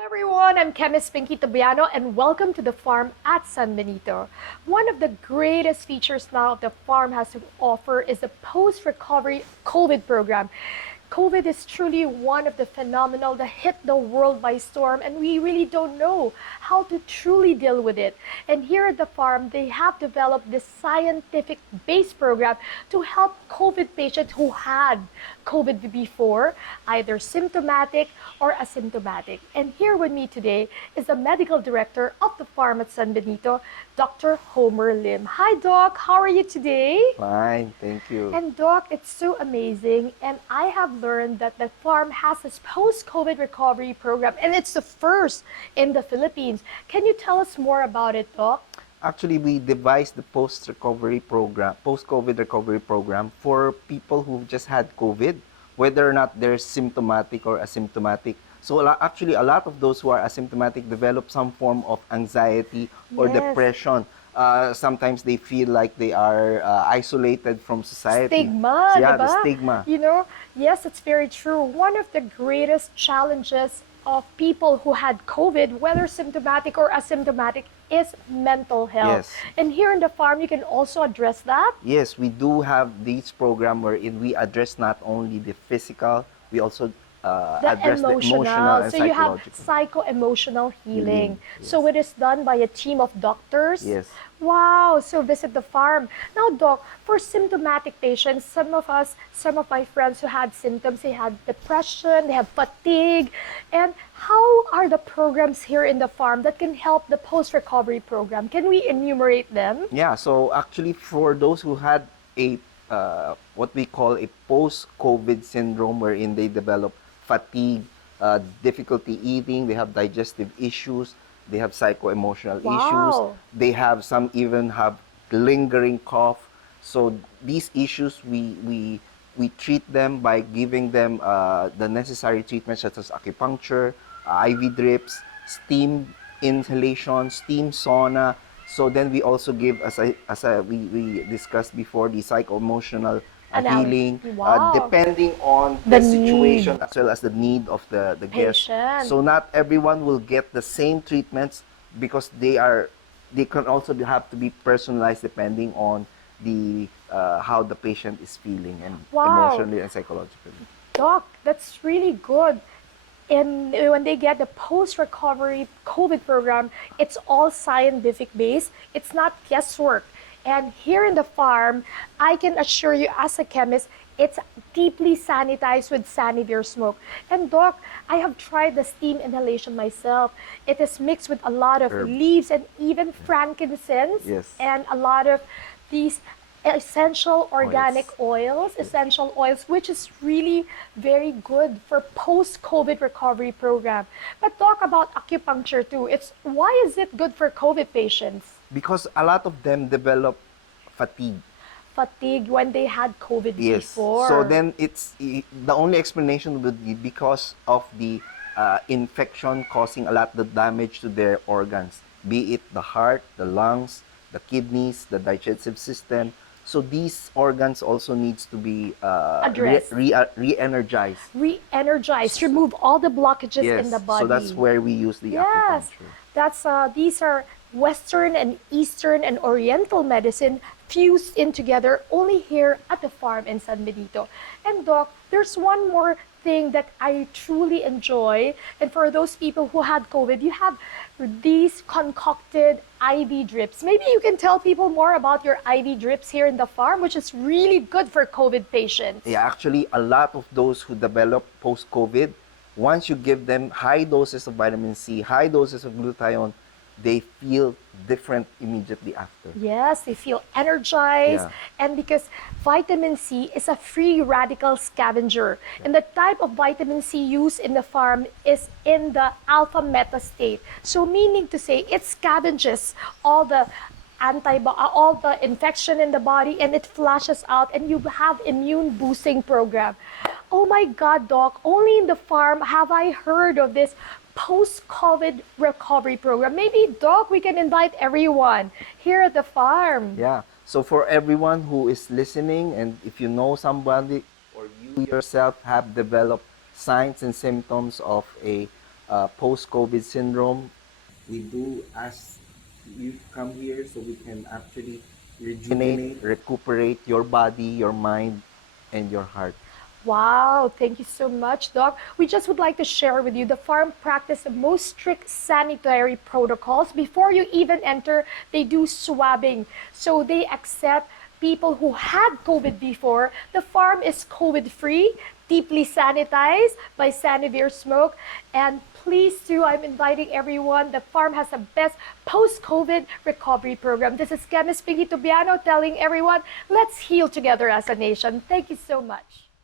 Everyone, I'm Chemist Tobiano and welcome to the farm at San Benito. One of the greatest features now the farm has to offer is the post-recovery COVID program. COVID is truly one of the phenomenal that hit the world by storm, and we really don't know how to truly deal with it. And here at the farm, they have developed this scientific-based program to help COVID patients who had COVID before, either symptomatic or asymptomatic. And here with me today is the medical director of the farm at San Benito, Dr. Homer Lim. Hi, Doc. How are you today? Fine, thank you. And Doc, it's so amazing. And I have learned that the farm has this post-COVID recovery program, and it's the first in the Philippines. Can you tell us more about it, Doc? Actually, we devised the post-COVID recovery program for people who just had COVID, whether or not they're symptomatic or asymptomatic. So actually, a lot of those who are asymptomatic develop some form of anxiety or Yes. depression. Sometimes they feel like they are isolated from society. Stigma, Yeah, the diba? stigma. You know, yes, it's very true. One of the greatest challenges of people who had COVID, whether symptomatic or asymptomatic, is mental health. Yes. And here in the farm, you can also address that. Yes, we do have this program wherein we address not only the physical, we also The address the emotional and so you have psychological. psycho-emotional healing. Yes. So it is done by a team of doctors. Yes. Wow, so visit the farm. Now, Doc, for symptomatic patients, some of my friends who had symptoms, they had depression, they have fatigue. And how are the programs here in the farm that can help the post-recovery program? Can we enumerate them? Yeah, so actually for those who had a what we call a post-COVID syndrome wherein they develop fatigue, difficulty eating, they have digestive issues, they have psycho-emotional Wow. issues, they have some even have lingering cough. So these issues we treat them by giving them the necessary treatments such as acupuncture, IV drips, steam inhalation, steam sauna. So then we also give, we discussed before, the psycho-emotional healing, Wow. depending on The the situation need. as well as the need of the guest. Patient. So not everyone will get the same treatments because they can also have to be personalized depending on the how the patient is feeling and Wow. emotionally and psychologically. Doc, that's really good. And when they get the post-recovery COVID program, it's all scientific based. It's not guesswork. And here in the farm, I can assure you as a chemist, it's deeply sanitized with Sanivir smoke. And Doc, I have tried the steam inhalation myself. It is mixed with a lot of Herb. leaves and even frankincense Yes. and a lot of these essential organic oils, which is really very good for post-COVID recovery program. But talk about acupuncture too. Why is it good for COVID patients? Because a lot of them develop fatigue. Fatigue when they had COVID Yes. before. So then the only explanation would be because of the infection causing a lot of damage to their organs, be it the heart, the lungs, the kidneys, the digestive system. So these organs also needs to be Addressed. re-energized. Re-energize, remove all the blockages Yes. in the body. So that's where we use the Yes, acupuncture. these are Western and Eastern and Oriental medicine fused in together only here at the farm in San Benito. And Doc, there's one more thing that I truly enjoy. And for those people who had COVID, you have these concocted IV drips. Maybe you can tell people more about your IV drips here in the farm, which is really good for COVID patients. Yeah, actually, a lot of those who develop post-COVID, once you give them high doses of vitamin C, high doses of glutathione, they feel different immediately after. Yes, they feel energized. Yeah. And because vitamin C is a free radical scavenger. And the type of vitamin C used in the farm is in the alpha meta state. So meaning to say it scavenges all the all the infection in the body, and it flushes out, and you have immune boosting program. Oh my God, Doc, only in the farm have I heard of this post-COVID recovery program. Maybe, Doc, we can invite everyone here at the farm. Yeah. So for everyone who is listening, and if you know somebody or you yourself have developed signs and symptoms of a post-COVID syndrome. We do ask you to come here so we can actually rejuvenate, recuperate your body, your mind, and your heart. Wow, thank you so much, Doc. We just would like to share with you the farm practice the most strict sanitary protocols. Before you even enter, they do swabbing. So they accept people who had COVID before. The farm is COVID free, deeply sanitized by Sanivir smoke. And please do, I'm inviting everyone. The farm has the best post-COVID recovery program. This is Chemist Tobiano telling everyone, let's heal together as a nation. Thank you so much.